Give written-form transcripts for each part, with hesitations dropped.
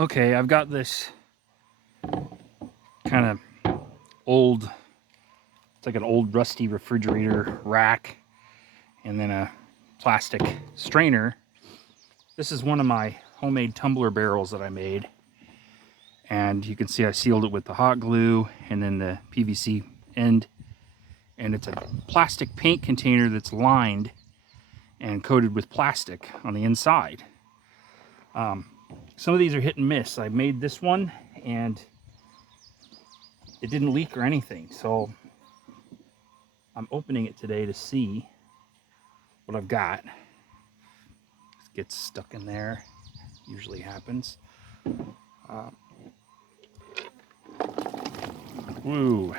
Okay, I've got this kind of old, it's like an old rusty refrigerator rack and then a plastic strainer. This is one of my homemade tumbler barrels that I made. And you can see I sealed it with the hot glue and then the PVC end. And it's a plastic paint container that's lined and coated with plastic on the inside. Some of these are hit and miss. I made this one and it didn't leak or anything. So I'm opening it today to see what I've got. It gets stuck in there. Usually happens. Woo.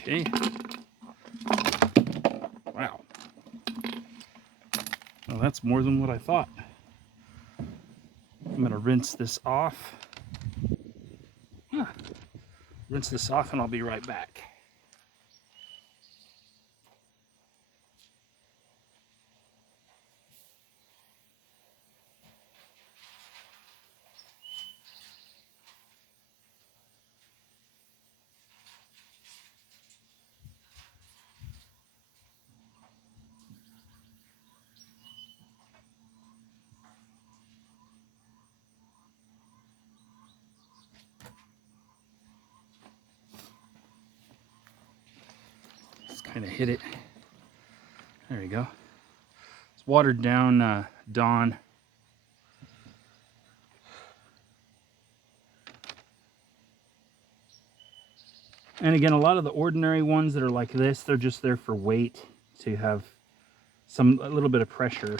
Okay. Wow. Well, that's more than what I thought. I'm going to rinse this off. Rinse this off and I'll be right back. Just kind of hit it. There you go. It's watered down Dawn. And again, a lot of the ordinary ones that are like this, they're just there for weight to have a little bit of pressure.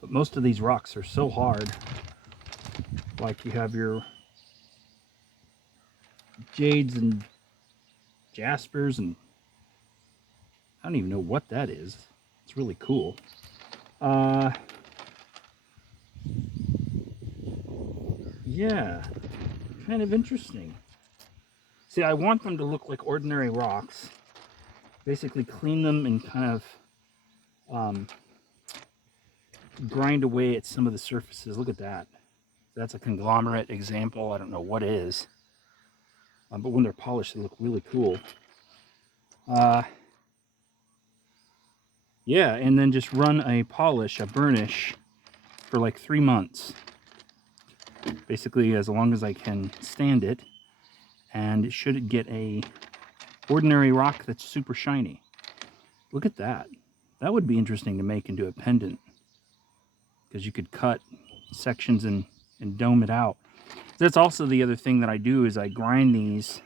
But most of these rocks are so hard. Like you have your jades and jaspers, and I don't even know what that is. It's really cool. Yeah, kind of interesting. See, I want them to look like ordinary rocks. Basically clean them and kind of grind away at some of the surfaces. Look at that. That's a conglomerate example. I don't know what is. But when they're polished, they look really cool. Yeah, and then just run a burnish, for like 3 months. Basically, as long as I can stand it. And it should get a ordinary rock that's super shiny. Look at that. That would be interesting to make into a pendant, because you could cut sections and dome it out. That's also the other thing that I do is I grind these,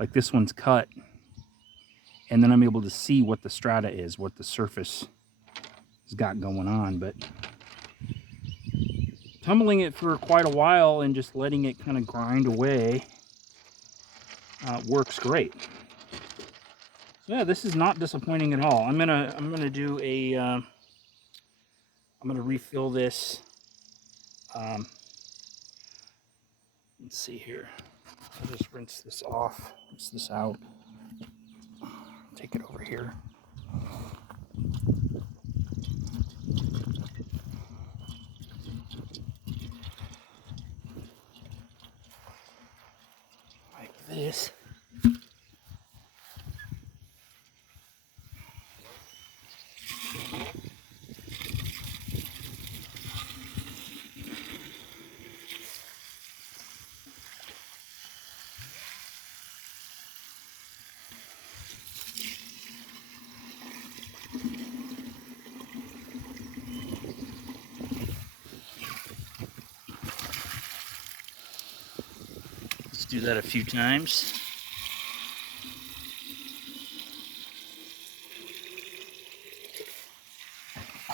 like this one's cut, and then I'm able to see what the strata is, what the surface has got going on. But tumbling it for quite a while and just letting it kind of grind away works great. So yeah, this is not disappointing at all. I'm gonna do a I'm gonna refill this. Let's see here. I'll just rinse this off, rinse this out. Take it over here. Like this. Let's do that a few times. I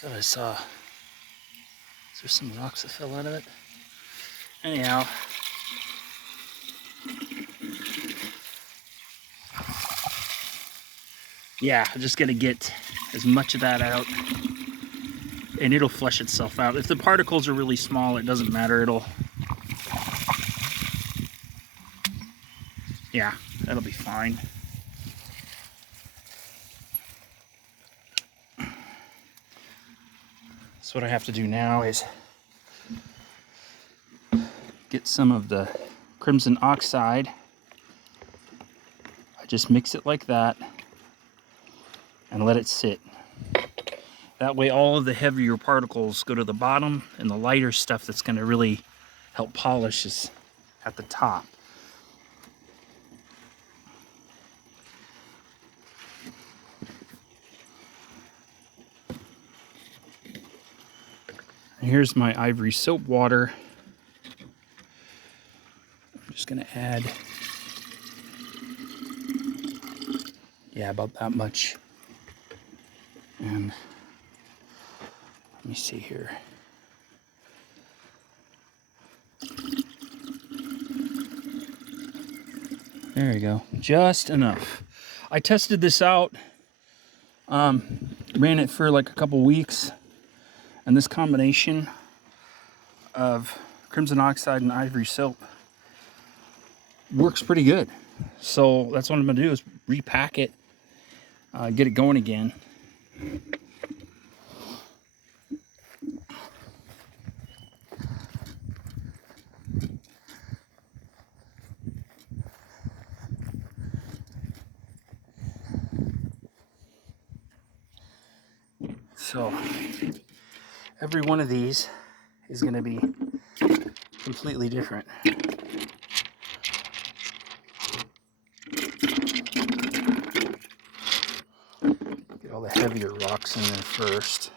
thought I saw, is there some rocks that fell out of it? Anyhow, yeah, I'm just gonna get as much of that out and it'll flush itself out. If the particles are really small, it doesn't matter. Yeah, that'll be fine. So what I have to do now is get some of the crimson oxide. I just mix it like that and let it sit. That way all of the heavier particles go to the bottom, and the lighter stuff that's going to really help polish is at the top. And here's my Ivory soap water. I'm just going to add, yeah, about that much. And let me see here. There you go, just enough. I tested this out, ran it for like a couple weeks, and this combination of crimson oxide and Ivory soap works pretty good. So that's what I'm gonna do, is repack it, get it going again. So every one of these is going to be completely different. Get all the heavier rocks in there first.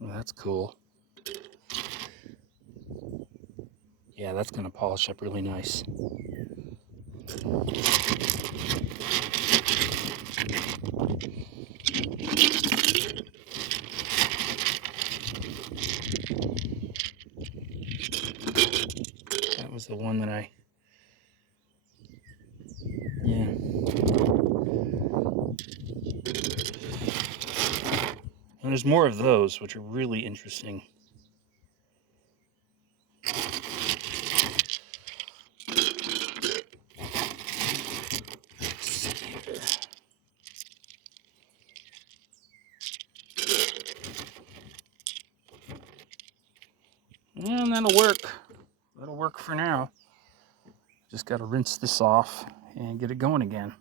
Well, that's cool. Yeah, that's going to polish up really nice. That was the one that yeah. And there's more of those, which are really interesting. And that'll work. That'll work for now. Just got to rinse this off and get it going again.